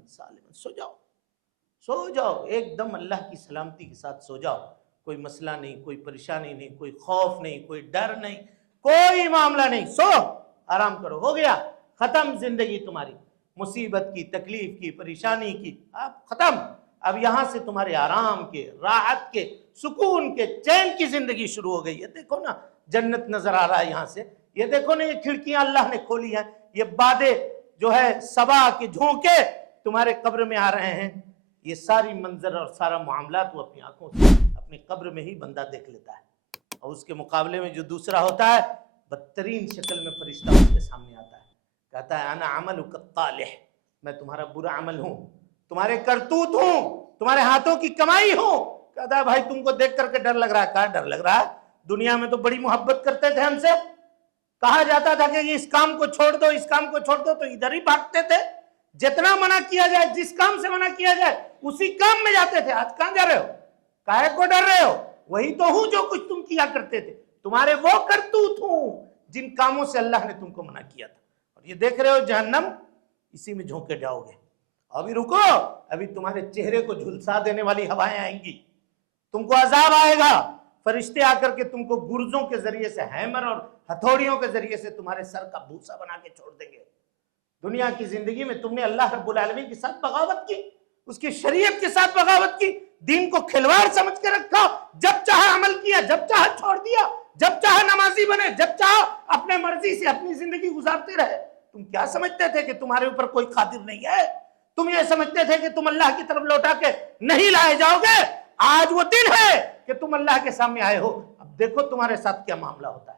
سو جاؤ ایک دم اللہ کی سلامتی کے ساتھ سو جاؤ، کوئی مسئلہ نہیں، کوئی پریشانی نہیں، کوئی خوف نہیں، کوئی ڈر نہیں، کوئی معاملہ نہیں، سو آرام کرو، ہو گیا ختم زندگی تمہاری، مصیبت کی، تکلیف کی، پریشانی کی، اب ختم، اب یہاں سے تمہارے آرام کے، راحت کے، سکون کے، چین کی زندگی شروع ہو گئی ہے۔ دیکھو نا جنت نظر آ رہا ہے یہاں سے، یہ دیکھو نا یہ کھڑکیاں اللہ نے کھولی ہیں، یہ بادے جو ہے صبا کے جھونکے تمہارے قبر میں آ رہے ہیں، یہ ساری منظر اور سارا معاملات وہ اپنی آنکھوں سے اپنی قبر میں ہی بندہ دیکھ لیتا ہے۔ اور اس کے مقابلے میں جو دوسرا ہوتا ہے، بدترین شکل میں فرشتہ اس کے سامنے آتا ہے، کہتا ہے انا عملک الطالح، میں تمہارا برا عمل ہوں، تمہارے کرتوت ہوں، تمہارے ہاتھوں کی کمائی ہوں۔ کہتا ہے بھائی تم کو دیکھ کر کے ڈر لگ رہا ہے۔ کہا ڈر لگ رہا ہے؟ دنیا میں تو بڑی محبت کرتے تھے ہم سے، کہا جاتا تھا کہ اس کام کو چھوڑ دو، اس کام کو چھوڑ دو، تو ادھر ہی بھاگتے تھے۔ جتنا منع کیا جائے، جس کام سے منع کیا جائے اسی کام میں جاتے تھے۔ آج کہاں جا رہے ہو؟ کاہے کو ڈر رہے ہو؟ وہی تو ہوں جو کچھ تم کیا کرتے تھے، تمہارے وہ کرتوت ہوں جن کاموں سے اللہ نے تم کو منع کیا تھا، اور یہ دیکھ رہے ہو جہنم، اسی میں جھونکے جاؤ گے۔ ابھی رکو، ابھی تمہارے چہرے کو جھلسا دینے والی ہوائیں آئیں گی، تم کو عذاب آئے گا، فرشتے آ کر کے تم کو گرزوں کے ذریعے سے، ہیمر اور ہتھوڑیوں کے ذریعے سے تمہارے سر کا بھوسا بنا کے چھوڑ دیں گے۔ دنیا کی زندگی میں تم نے اللہ رب العالمین کے ساتھ بغاوت کی، اس کی شریعت کے ساتھ بغاوت کی، دین کو کھلواڑ سمجھ کے رکھا، جب چاہا عمل کیا، جب چاہا چھوڑ دیا، جب چاہا نمازی بنے، جب چاہا اپنے مرضی سے اپنی زندگی گزارتے رہے۔ تم کیا سمجھتے تھے کہ تمہارے اوپر کوئی قادر نہیں ہے؟ تم یہ سمجھتے تھے کہ تم اللہ کی طرف لوٹا کے نہیں لائے جاؤ گے؟ آج وہ دن ہے کہ تم اللہ کے سامنے آئے ہو۔ اب دیکھو تمہارے ساتھ کیا معاملہ ہوتا ہے،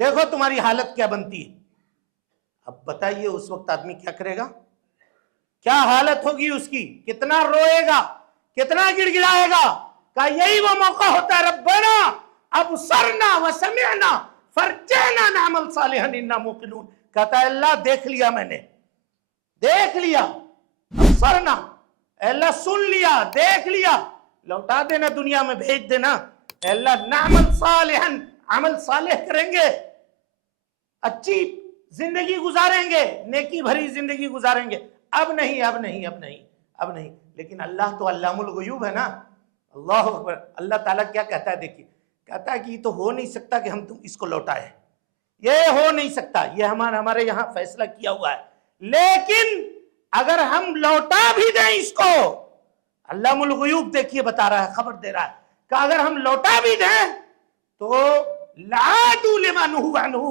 دیکھو تمہاری حالت کیا بنتی ہے۔ اب بتائیے اس وقت آدمی کیا کرے گا؟ کیا حالت ہوگی اس کی؟ کتنا روئے گا، کتنا گڑ گڑائے گا؟ کہ یہی وہ موقع ہوتا ہے، ربنا ابصرنا وسمعنا فرجعنا نعمل صالحا انا موقنون۔ کہتا ہے اللہ دیکھ لیا، میں نے دیکھ لیا، ابصرنا، اللہ سن لیا، دیکھ لیا، لوٹا دینا، دنیا میں بھیج دینا۔ اللہ نعمل صالحا، عمل صالح کریں گے، اچھی زندگی گزاریں گے، نیکی بھری زندگی گزاریں گے۔ اب نہیں، اب نہیں، اب نہیں، اب نہیں۔ لیکن اللہ تو علام الغیوب ہے نا۔ اللہ اکبر۔ اللہ تعالیٰ کیا کہتا ہے دیکھیے، کہتا ہے کہ یہ تو ہو نہیں سکتا کہ ہم تم اس کو لوٹائیں، یہ ہو نہیں سکتا، یہ ہمارے یہاں فیصلہ کیا ہوا ہے۔ لیکن اگر ہم لوٹا بھی دیں اس کو، علام الغیوب دیکھیے بتا رہا ہے، خبر دے رہا ہے کہ اگر ہم لوٹا بھی دیں تو لعادوا لما نہوا عنہ،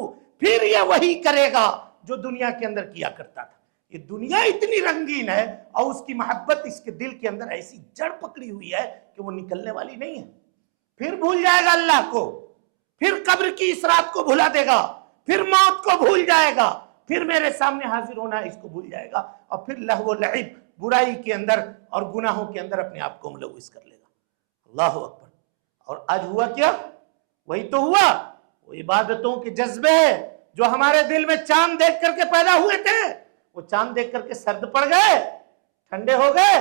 پھر یہ وہی کرے گا جو دنیا کے اندر کیا کرتا تھا۔ یہ دنیا اتنی رنگین ہے اور اس کی محبت اس کے دل کے اندر ایسی جڑ پکڑی ہوئی ہے کہ وہ نکلنے والی نہیں ہے۔ پھر بھول جائے گا اللہ کو، پھر قبر کی اس رات کو بھلا دے گا، پھر موت کو بھول جائے گا، پھر میرے سامنے حاضر ہونا ہے اس کو بھول جائے گا، اور پھر لہو و لعب، برائی کے اندر اور گناہوں کے اندر اپنے آپ کو ملوث کر لے گا۔ اللہ اکبر۔ اور آج ہوا کیا؟ وہی تو ہوا، وہ عبادتوں کے جذبے جو ہمارے دل میں چاند دیکھ کر کے پیدا ہوئے تھے، وہ چاند دیکھ کر کے سرد پڑ گئے، ٹھنڈے ہو گئے۔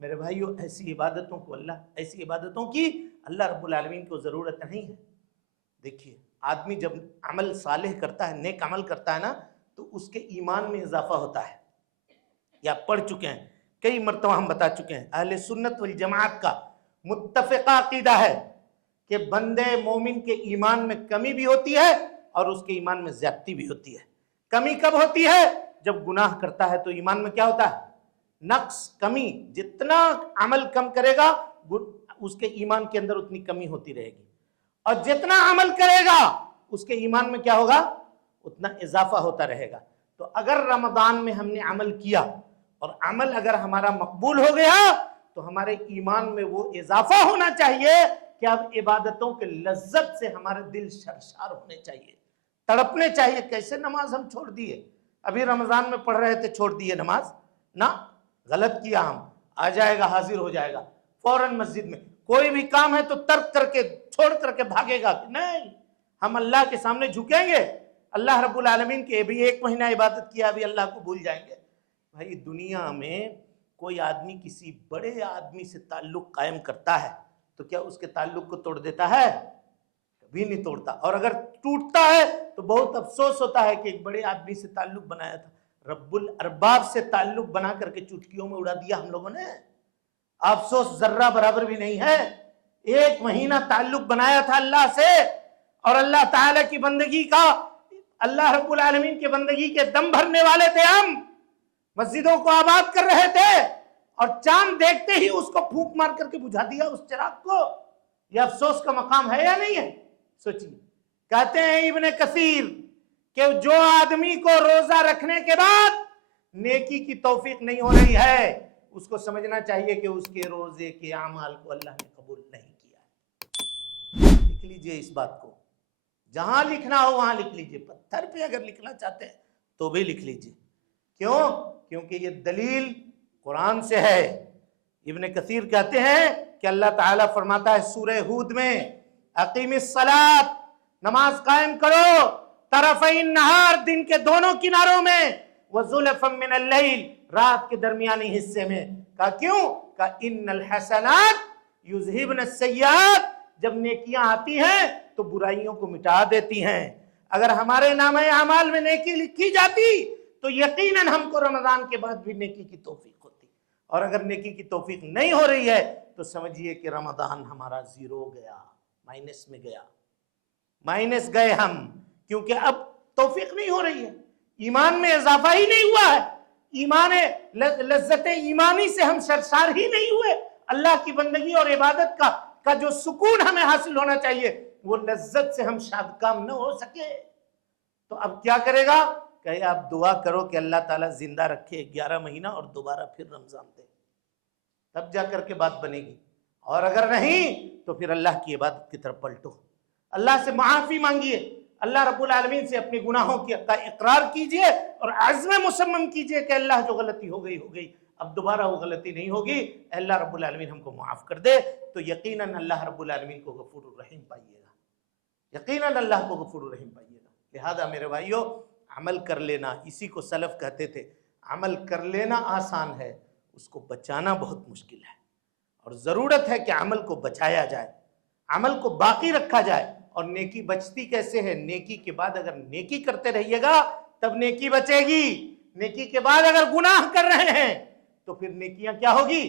میرے بھائیو، ایسی عبادتوں کو ایسی عبادتوں کی اللہ رب العالمین کو ضرورت نہیں ہے۔ دیکھیے آدمی جب عمل صالح کرتا ہے، نیک عمل کرتا ہے نا، تو اس کے ایمان میں اضافہ ہوتا ہے۔ یا پڑھ چکے ہیں، کئی مرتبہ ہم بتا چکے ہیں، اہل سنت والجماعت کا متفقہ عقیدہ ہے کہ بندے مومن کے ایمان میں کمی بھی ہوتی ہے اور اس کے ایمان میں زیادتی بھی ہوتی ہے۔ کمی کب ہوتی ہے؟ جب گناہ کرتا ہے تو ایمان میں کیا ہوتا ہے؟ نقص، کمی۔ جتنا عمل کم کرے گا اس کے ایمان کے اندر اتنی کمی ہوتی رہے گی، اور جتنا عمل کرے گا اس کے ایمان میں کیا ہوگا؟ اتنا اضافہ ہوتا رہے گا۔ تو اگر رمضان میں ہم نے عمل کیا اور عمل اگر ہمارا مقبول ہو گیا تو ہمارے ایمان میں وہ اضافہ ہونا چاہیے کہ اب عبادتوں کے لذت سے ہمارے دل سرشار ہونے چاہیے، تڑپنے چاہیے۔ کیسے نماز ہم چھوڑ دیے؟ ابھی رمضان میں پڑھ رہے تھے، چھوڑ دیے نماز؟ نہ، غلط کیا ہم۔ آ جائے گا، حاضر ہو جائے گا فوراً مسجد میں۔ کوئی بھی کام ہے تو ترک کر کے، چھوڑ کر کے بھاگے گا کہ نہیں، ہم اللہ کے سامنے جھکیں گے۔ اللہ رب العالمین کے بھی 1 مہینہ عبادت کیا، ابھی اللہ کو بھول جائیں گے؟ بھائی دنیا میں کوئی آدمی کسی بڑے آدمی سے تعلق قائم کرتا ہے تو کیا اس کے تعلق کو توڑ دیتا ہے؟ کبھی نہیں توڑتا۔ اور اگر ٹوٹتا ہے تو بہت افسوس ہوتا ہے کہ ایک بڑے آدمی سے تعلق بنایا تھا، رب الارباب سے تعلق بنا کر کے چٹکیوں میں اڑا دیا ہم لوگوں نے۔ افسوس ذرہ برابر بھی نہیں ہے۔ 1 مہینہ تعلق بنایا تھا اللہ سے، اور اللہ تعالیٰ کی بندگی کا، اللہ رب العالمین کی بندگی کے دم بھرنے والے تھے ہم، مسجدوں کو آباد کر رہے تھے، اور چاند دیکھتے ہی اس کو پھونک مار کر کے بجھا دیا اس چراغ کو۔ یہ افسوس کا مقام ہے یا نہیں ہے؟ سوچیے۔ کہتے ہیں ابن کثیر کہ جو آدمی کو روزہ رکھنے کے بعد نیکی کی توفیق نہیں ہو رہی ہے، اس کو سمجھنا چاہیے کہ اس کے روزے کے اعمال کو اللہ نے قبول نہیں کیا ہے۔ لکھ لیجئے اس بات کو، جہاں لکھنا ہو وہاں لکھ لیجئے۔ پتھر پہ اگر لکھنا چاہتے ہیں توبہ لکھ لیجئے. کیوں؟ کیونکہ یہ دلیل قرآن سے ہے. ابن کثیر کہتے ہیں کہ اللہ تعالیٰ فرماتا ہے سورہ ہود میں اقیم الصلاۃ، نماز قائم کرو، طرفی النہار، دن کے دونوں کناروں میں، وزلفا من اللیل، رات کے درمیانی حصے میں. کہا کیوں؟ کہا ان الحسنات یذہبن السیئات، جب نیکیاں آتی ہیں تو برائیوں کو مٹا دیتی ہیں. اگر ہمارے نامہ اعمال میں نیکی لکھی جاتی تو یقیناً ہم کو رمضان کے بعد بھی نیکی کی توفیق ہوتی، اور اگر نیکی کی توفیق نہیں ہو رہی ہے تو سمجھیے کہ رمضان ہمارا زیرو گیا، مائنس میں گیا، مائنس گئے ہم، کیونکہ اب توفیق نہیں ہو رہی ہے، ایمان میں اضافہ ہی نہیں ہوا ہے، ایمان لذت ایمانی سے ہم سرشار ہی نہیں ہوئے. اللہ کی بندگی اور عبادت کا جو سکون ہمیں حاصل ہونا چاہیے وہ لذت سے ہم شاد کام نہ ہو سکے. تو اب کیا کرے گا؟ کہ آپ دعا کرو کہ اللہ تعالیٰ زندہ رکھے 11 مہینہ اور دوبارہ پھر رمضان دے، تب جا کر کے بات بنے گی. اور اگر نہیں تو پھر اللہ کی عبادت کی طرف پلٹو، اللہ سے معافی مانگیے، اللہ رب العالمین سے اپنے گناہوں کا اقرار کیجئے اور عزم مصمم کیجئے کہ اللہ جو غلطی ہو گئی اب دوبارہ وہ غلطی نہیں ہوگی، اللہ رب العالمین ہم کو معاف کر دے. تو یقیناً اللہ رب العالمین کو غفور الرحیم پائیے گا، یقیناً اللہ کو غفور الرحیم پائیے گا. لہذا میرے بھائیو، عمل کر لینا، اسی کو سلف کہتے تھے، عمل کر لینا آسان ہے، اس کو بچانا بہت مشکل ہے. اور ضرورت ہے کہ عمل کو بچایا جائے، عمل کو باقی رکھا جائے. اور نیکی بچتی کیسے ہے؟ نیکی کے بعد اگر نیکی کرتے رہیے گا تب نیکی بچے گی. نیکی کے بعد اگر گناہ کر رہے ہیں تو پھر نیکیاں کیا ہوگی؟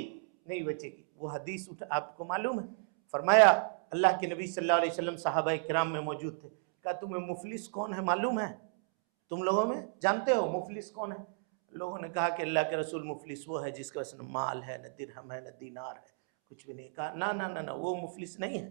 نہیں بچے گی. وہ حدیث آپ کو معلوم ہے، فرمایا اللہ کے نبی صلی اللہ علیہ وسلم صحابہ کرام میں موجود تھے، کہا تمہیں مفلس کون ہے معلوم ہے؟ تم لوگوں میں جانتے ہو مفلس کون ہے؟ لوگوں نے کہا کہ اللہ کے رسول مفلس وہ ہے جس کے پاس نہ مال ہے، نہ درہم ہے، نہ دینار ہے، کچھ بھی نہیں. کہا نہ وہ مفلس نہیں ہے.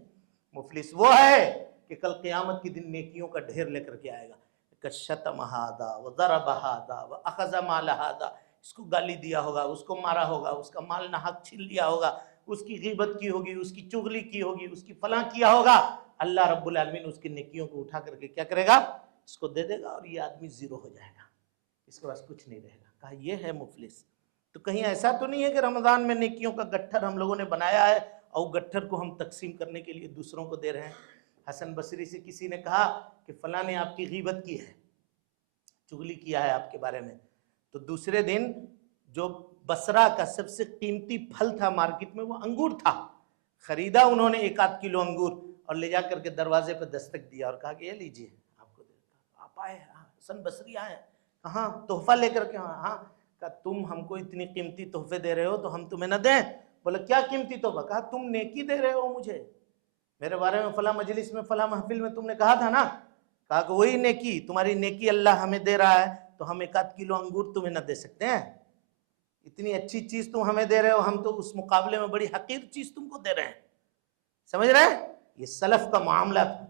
مفلس وہ ہے کہ کل قیامت کی دن نیکیوں کا ڈھیر لے کر کے آئے گا. شتم ہذا وضرب ہذا واخذ مال ہذا، اس کو گالی دیا ہوگا، اس کو مارا ہوگا، اس کا مال ناحق چھین لیا ہوگا، اس کی غیبت کی ہوگی، اس کی چغلی کی ہوگی، اس کی فلاں کیا ہوگا. اللہ رب العالمین اس کی نیکیوں کو اٹھا کر کے کیا کرے گا؟ اس کو دے دے گا، اور یہ آدمی زیرو ہو جائے گا، اس کے پاس کچھ نہیں رہے گا. کہا یہ ہے مفلس. تو کہیں ایسا تو نہیں ہے کہ رمضان میں نیکیوں کا گٹھر ہم لوگوں نے بنایا ہے اور گٹھر کو ہم تقسیم کرنے کے لیے دوسروں کو دے رہے ہیں؟ حسن بصری سے کسی نے کہا کہ فلاں نے آپ کی غیبت کی ہے، چغلی کیا ہے آپ کے بارے میں. تو دوسرے دن جو بصرہ کا سب سے قیمتی پھل تھا مارکیٹ میں وہ انگور تھا، خریدا انہوں نے 1-8 کلو انگور اور لے جا کر کے دروازے پہ دستک دیا اور کہا کہ یہ لیجئے آپ کو. آپ آئے؟ حسن بصری آئے. کہاں؟ تحفہ لے کر کے. ہاں. کہا تم ہم کو اتنی قیمتی تحفے دے رہے ہو تو ہم تمہیں نہ دیں؟ بولا کیا قیمتی تحفہ؟ کہا تم نیکی دے رہے ہو مجھے، میرے بارے میں فلاں مجلس میں فلاں محفل میں تم نے کہا تھا نا. کہا کہ وہی نیکی، تمہاری نیکی اللہ ہمیں دے رہا ہے تو ہم 1-8 کلو انگور تمہیں نہ دے سکتے ہیں؟ اتنی اچھی چیز تم ہمیں دے رہے ہو، ہم تو اس مقابلے میں بڑی حقیر چیز تم کو دے رہے ہیں. سمجھ رہے ہیں؟ یہ سلف کا معاملہ تھا.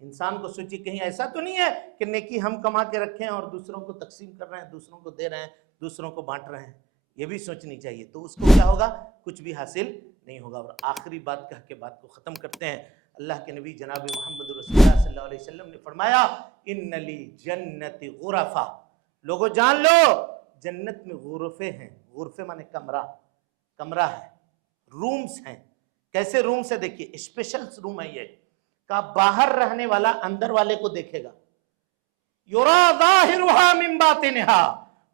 انسان کو سوچی کہیں ایسا تو نہیں ہے کہ نیکی ہم کما کے رکھیں اور دوسروں کو تقسیم کر رہے ہیں، دوسروں کو دے رہے ہیں، دوسروں کو بانٹ رہے ہیں. یہ بھی سوچنی چاہیے. تو اس کو کیا ہوگا؟ کچھ بھی حاصل نہیں ہوگا. اور آخری بات کہہ کے بات کو ختم کرتے ہیں. اللہ کے نبی جناب محمد رسول اللہ صلی اللہ علیہ وسلم نے فرمایا ان لی جنت غرفہ. لوگوں جان لو جنت میں غرفے ہیں. غرفے مانے کمرہ ہے، رومز ہیں. کیسے رومز ہے؟ دیکھیے اسپیشل روم ہے یہ. کہ باہر رہنے والا اندر والے کو دیکھے گا. یرا ظاہرها من باطنها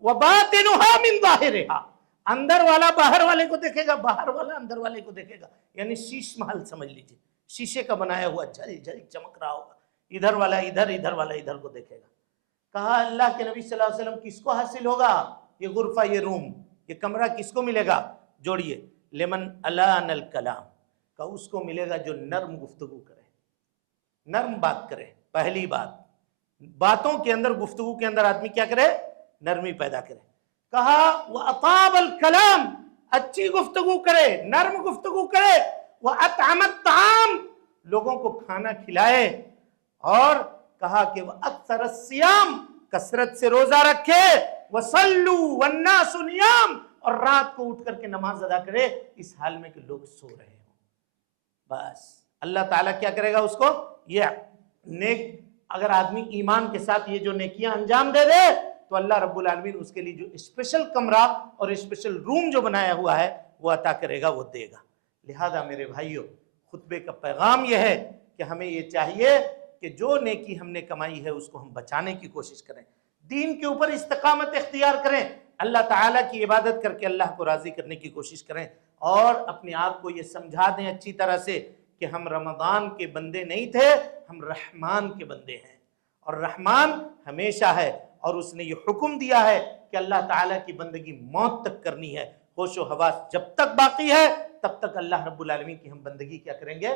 وباطنها من ظاہرها. اندر والا باہر والے کو دیکھے گا، باہر والا اندر والے کو دیکھے گا. یعنی شیش محل سمجھ لیجیے، شیشے کا بنایا ہوا جھل جھل چمک رہا ہوگا. ادھر والا ادھر، ادھر والا ادھر کو دیکھے گا. کہا اللہ کے نبی صلی اللہ علیہ وسلم کس کو حاصل ہوگا یہ غرفہ، یہ روم، یہ کمرہ کس کو ملے گا؟ جوڑیے لمن الان الکلام. کہ اس کو ملے گا جو نرم گفتگو کرے، نرم بات کرے. پہلی بات، باتوں کے اندر، گفتگو کے اندر آدمی کیا کرے؟ نرمی پیدا کرے. کہا وَأَطَابَ الْكَلَامِ، اچھی گفتگو کرے، نرم گفتگو کرے. وَأَطْعَمَ الطَّعَامِ، لوگوں کو کھانا کھلائے. اور کہا کہ وَأَكْثَرَ الصِّيَامِ، کثرت سے روزہ رکھے. وَصَلُّوا وَالنَّاسُ نِيَامٌ، اور رات کو اٹھ کر کے نماز ادا کرے اس حال میں کہ لوگ سو رہے ہوں. بس اللہ تعالیٰ کیا کرے گا اس کو؟ یہ نیک، اگر آدمی ایمان کے ساتھ یہ جو نیکیاں انجام دے دے تو اللہ رب العالمین اس کے لیے جو اسپیشل کمرہ اور اسپیشل روم جو بنایا ہوا ہے وہ عطا کرے گا، وہ دے گا۔ لہذا میرے بھائیوں، خطبے کا پیغام یہ ہے کہ ہمیں یہ چاہیے کہ جو نیکی ہم نے کمائی ہے اس کو ہم بچانے کی کوشش کریں، دین کے اوپر استقامت اختیار کریں، اللہ تعالیٰ کی عبادت کر کے اللہ کو راضی کرنے کی کوشش کریں، اور اپنے آپ کو یہ سمجھا دیں اچھی طرح سے کہ ہم رمضان کے بندے نہیں تھے، ہم رحمان کے بندے ہیں، اور رحمان ہمیشہ ہے، اور اس نے یہ حکم دیا ہے کہ اللہ تعالیٰ کی بندگی موت تک کرنی ہے، ہوش و حواس جب تک باقی ہے تب تک اللہ رب العالمین کی ہم بندگی کیا کریں گے؟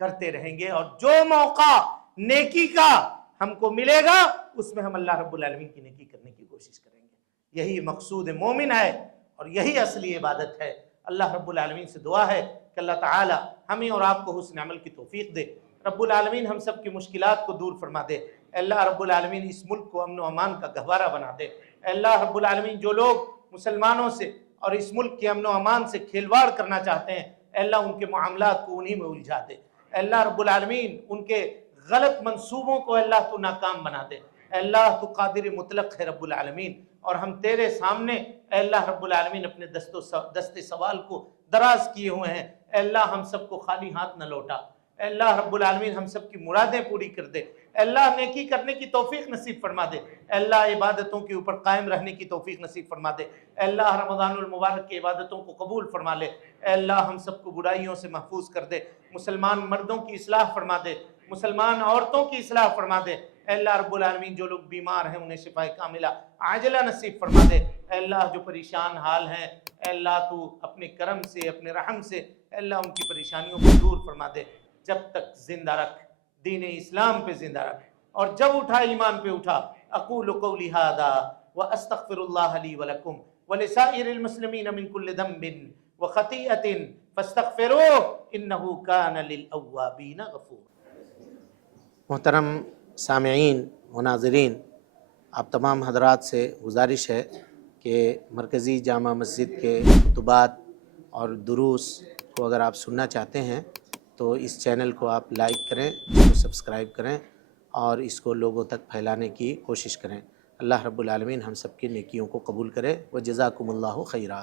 کرتے رہیں گے، اور جو موقع نیکی کا ہم کو ملے گا اس میں ہم اللہ رب العالمین کی نیکی کرنے کی کوشش کریں گے۔ یہی مقصود مومن ہے اور یہی اصلی عبادت ہے۔ اللہ رب العالمین سے دعا ہے کہ اللہ تعالی ہمیں اور آپ کو حسن عمل کی توفیق دے، رب العالمین ہم سب کی مشکلات کو دور فرما دے، اللہ رب العالمین اس ملک کو امن و امان کا گہوارہ بنا دے، اللہ رب العالمین جو لوگ مسلمانوں سے اور اس ملک کے امن و امان سے کھلواڑ کرنا چاہتے ہیں اللہ ان کے معاملات کو انہی میں الجھا دے، اللہ رب العالمین ان کے غلط منصوبوں کو اللہ تو ناکام بنا دے، اللہ تو قادر مطلق ہے رب العالمین، اور ہم تیرے سامنے اے اللہ رب العالمین اپنے دست سوال کو دراز کیے ہوئے ہیں، اے اللہ ہم سب کو خالی ہاتھ نہ لوٹا، اے اللہ رب العالمین ہم سب کی مرادیں پوری کر دے، اے اللہ نیکی کرنے کی توفیق نصیب فرما دے، اے اللہ عبادتوں کے اوپر قائم رہنے کی توفیق نصیب فرما دے، اے اللہ رمضان المبارک کی عبادتوں کو قبول فرما لے، اے اللہ ہم سب کو برائیوں سے محفوظ کر دے، مسلمان مردوں کی اصلاح فرما دے، مسلمان عورتوں کی اصلاح فرما دے، اے اللہ رب العالمین جو لوگ بیمار ہیں انہیں شفائے کاملہ عاجلہ نصیب فرما دے، اے اللہ جو پریشان حال ہیں اے اللہ تو اپنے کرم سے اپنے رحم سے اے اللہ ان کی پریشانیوں کو دور فرما دے، جب تک زندہ رکھ، دین اسلام پہ زندہ رکھ، اور جب اٹھا ایمان پہ اٹھا۔ اقول قولی ھذا واستغفر اللہ لی ولکم ولسائر المسلمین من کل ذنب وخطیئۃ فاستغفروہ انہ کان للأوابین غفورا۔ محترم سامعین و ناظرین، آپ تمام حضرات سے گزارش ہے کہ مرکزی جامع مسجد کے خطبات اور دروس کو اگر آپ سننا چاہتے ہیں تو اس چینل کو آپ لائک کریں، اس کو سبسکرائب کریں اور اس کو لوگوں تک پھیلانے کی کوشش کریں۔ اللہ رب العالمین ہم سب کی نیکیوں کو قبول کرے، وجزاکم اللہ خیرا۔